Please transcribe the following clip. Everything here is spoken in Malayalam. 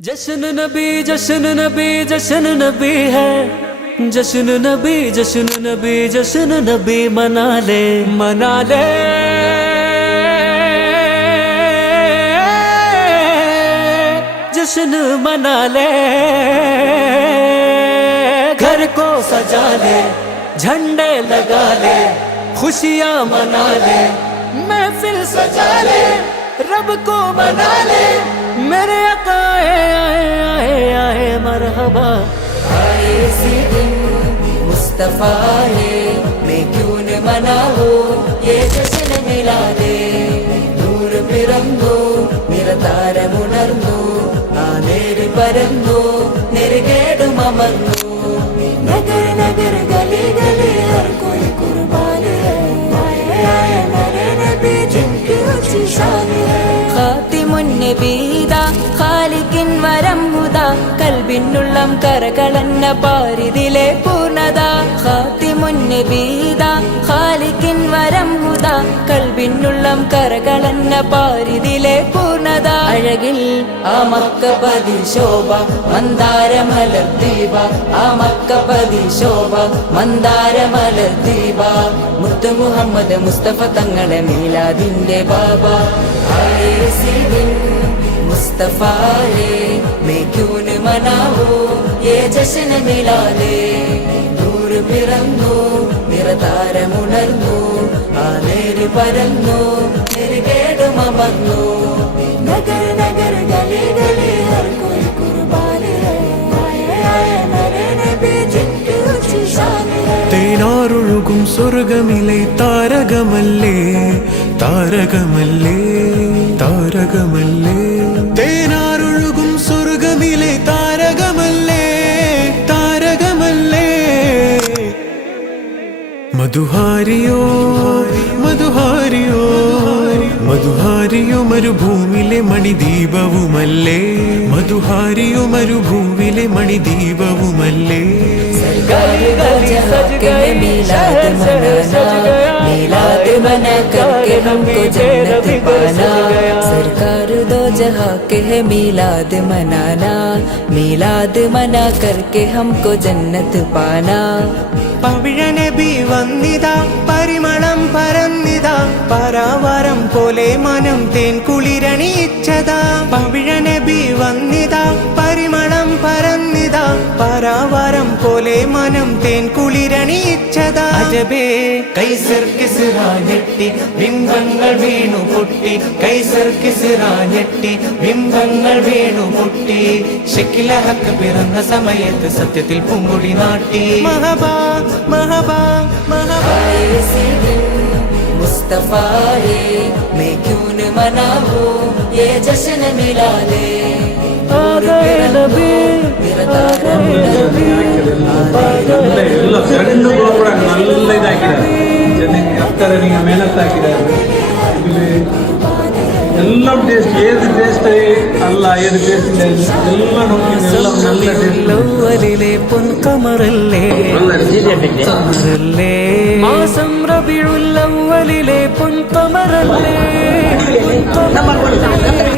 जश्न नबी जश्न नबी जश्न नबी है। जश्न नबी जश्न नबी जश्न नबी मना ले मना ले। जश्न मना ले, घर को सजा ले, झंडे लगा ले, खुशियाँ मना ले, महफिल सजा ले, रब को मना ले। मेरे आका आए आए आए आए मरहबा। आए इसी दिन मुस्तफा है, मैं क्यों न मनाऊं ये जश्न मिला दे। നൂർ പിറന്നു നിറതാരമുണർന്നു, ആ നേര് പരന്നു നെറുകേടും അമർന്നു। നഗർ നഗർ ഗലി ഗലി ഹർ കോയി കുർബാൻ ഹൈ, ആയ ആയ मेरे नबी जिनकी ऊंची शान है। ഖാതിമുൻ നബീദാ ഖാലിഖിൻ വരം ഹുദാ, കൽബിനുള്ളം കരകളന്ന പാരിതിലെ പൂർണ്ണത। ഖാതിമുൻ നബീദാ ഖാലിഖിൻ വരം ഹുദാ, കൽബിനുള്ളം കരകളന്ന പാരിതിലെ പൂർണ്ണത। അഴകിൽ ആ മക്കപതി ശോഭ മന്ദാരമലർ ദീപ, ആ മക്കപതി ശോഭ മന്ദാരമലർ ദീപ। മുത്തു മുഹമ്മദ് മുസ്തഫ തങ്ങളെ മീലാദിന്റെ ബാബ। ആയേ ഇസി ദിൻ മുസ്തഫാ है, मैं क्यों न मनाऊं ये जश्न मिला दे। നൂർ പിറന്നു നിറതാരമുണർന്നു, ആ നേര് പരന്നു നെറുകേടും അമർന്നു। നഗർ നഗർ ഗലി ഗലി ഹർ കോയി കുർബാൻ ഹൈ, ആയ ആയ मेरे नबी जिनकी ऊंची शान है। തേനാറൊഴുകും സ്വർഗമിലെ താരകമല്ലേ താരകമല്ലേ താരകമല്ലേ। തേനാറൊഴുകും സ്വർഗമിലെ താരകമല്ലേ താരകമല്ലേ। മധുഹാരിയോ മധുഹാരിയോ മധുഹാരിയോ മരുഭൂമിലെ മണിദീപവുമല്ലേ। മധുഹാരിയോ മരുഭൂമിലെ മണിദീപവുമല്ലേ। सरकार दो जहां के मीलाद मनाना, मीलाद मना करके हमको जन्नत पाना। सरकार दो जहां के मीलाद मनाना, मीलाद मना करके हमको जन्नत पाना। പവിഴനബി വന്നിതാ പരിമളം പരന്നിതാ, പരാവാരം പോലെ മനം തേൻ കുളിരണിയിച്ചതാ। പവിഴനബി വന്നിതാ പരിമളം പരന്നിതാ, പരാവാരം പോലെ മനം തേൻ കുളിരണിയിച്ചതാ। അജബേ കൈസർ കിസ്റ ഞെട്ടി ബിംബങ്ങൾ വീണു പൊട്ടി, കൈസർ കിസ്റ ഞെട്ടി ബിംബങ്ങൾ വീണു പൊട്ടി। ശക്കില ഹക്ക് പിറന്ന സമയത്ത് സത്യത്തിൽ പൂങ്കൊടി നാട്ടി। മഹബാ മഹബാ മഹബാ। आए इसी दिन मुस्तफा है, मैं क्यों न मनाऊं ये जश्न मिला दे। नूर पिറന്നു നിറതാരമുണർന്നു, ಎಲ್ಲ ಸಣ್ಣ ಕೂಡ നല്ല ಇದಾಕಿದ್ದಾರೆ, ಅತ್ತರ ನೀವು ಮೆಹನತ್ ಹಾಕಿದ್ದಾರೆ। ಇಲ್ಲಿ ಎಲ್ಲ ಟೇಸ್ಟ್ ಏದು ಟೇಸ್ಟ್ ಅಲ್ಲ ಏದು ಟೇಸ್ಟ್ ಇಲ್ಲ ಎಲ್ಲ ನೋಡಿ ಎಲ್ಲ നല്ല ಟೇಸ್ಟ್। അവലിലെ പൊൻകമറല്ലേ കമറല്ലേ, മാസം റബീഉൽ അവ്വലിലെ പൊൻകമറല്ലേ പൊൻകമറല്ലേ।